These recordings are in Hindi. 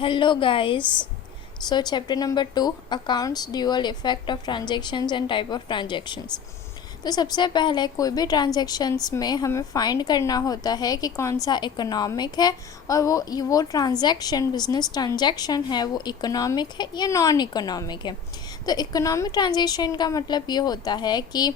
Hello guys. So chapter number 2 accounts dual effect of transactions and type of transactions. तो सबसे पहले कोई भी ट्रांजैक्शंस में हमें फाइंड करना होता है कि कौन सा इकोनॉमिक है और वो ट्रांजैक्शन बिजनेस ट्रांजैक्शन है वो इकोनॉमिक है या नॉन इकोनॉमिक है। तो इकोनॉमिक ट्रांजैक्शन का मतलब ये होता है कि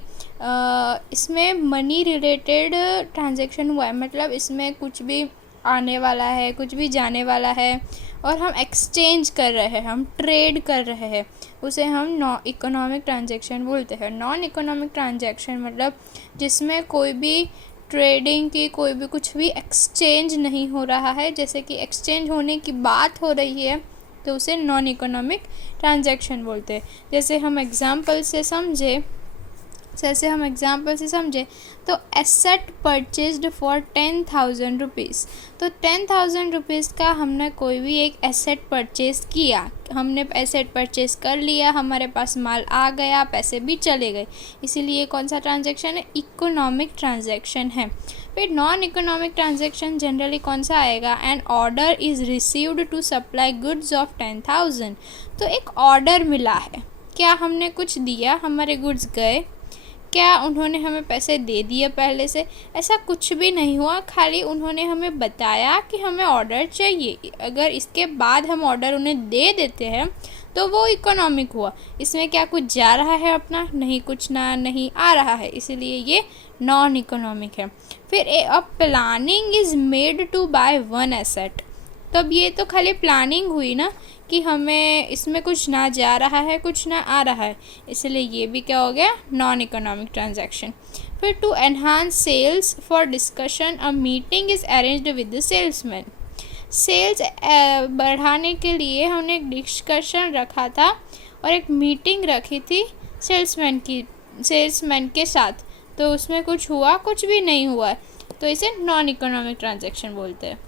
इसमें मनी रिलेटेड ट्रांजैक्शन हुआ है, मतलब इसमें कुछ भी आने वाला है, कुछ भी जाने वाला है और हम एक्सचेंज कर रहे हैं, हम ट्रेड कर रहे हैं, उसे हम नॉन इकोनॉमिक ट्रांजैक्शन बोलते हैं। नॉन इकोनॉमिक ट्रांजैक्शन मतलब जिसमें कोई भी ट्रेडिंग की कोई भी कुछ भी एक्सचेंज नहीं हो रहा है, जैसे कि एक्सचेंज होने की बात हो रही है तो उसे नॉन इकोनॉमिक ट्रांजैक्शन बोलते हैं। जैसे हम एग्जांपल से समझे तो एसेट परचेज्ड फॉर 10,000 रुपीज़। तो 10,000 रुपीज़ का हमने कोई भी एक एसेट परचेज़ किया, हमने एसेट परचेज़ कर लिया, हमारे पास माल आ गया, पैसे भी चले गए, इसीलिए कौन सा ट्रांजैक्शन है? इकोनॉमिक ट्रांजैक्शन है। फिर नॉन इकोनॉमिक ट्रांजैक्शन जनरली कौन सा आएगा? An order is received to supply goods of 10,000। तो एक ऑर्डर मिला है, क्या हमने कुछ दिया, हमारे गुड्स गए, क्या उन्होंने हमें पैसे दे दिए पहले से? ऐसा कुछ भी नहीं हुआ, खाली उन्होंने हमें बताया कि हमें ऑर्डर चाहिए। अगर इसके बाद हम ऑर्डर उन्हें दे देते हैं तो वो इकोनॉमिक हुआ। इसमें क्या कुछ जा रहा है अपना? नहीं, कुछ ना नहीं आ रहा है, इसीलिए ये नॉन इकोनॉमिक है। फिर a planning is made to buy one asset. तब ये तो खाली प्लानिंग हुई ना कि हमें इसमें कुछ ना जा रहा है, कुछ ना आ रहा है, इसलिए ये भी क्या हो गया? Non economic transaction. फिर to enhance sales for discussion a meeting is arranged with the salesman. Sales बढ़ाने के लिए हमने एक डिस्कशन रखा था और एक मीटिंग रखी थी सेल्समैन के साथ, तो उसमें कुछ हुआ? कुछ भी नहीं हुआ, तो इसे नॉन इकोनॉमिक ट्रांजैक्शन बोलते हैं।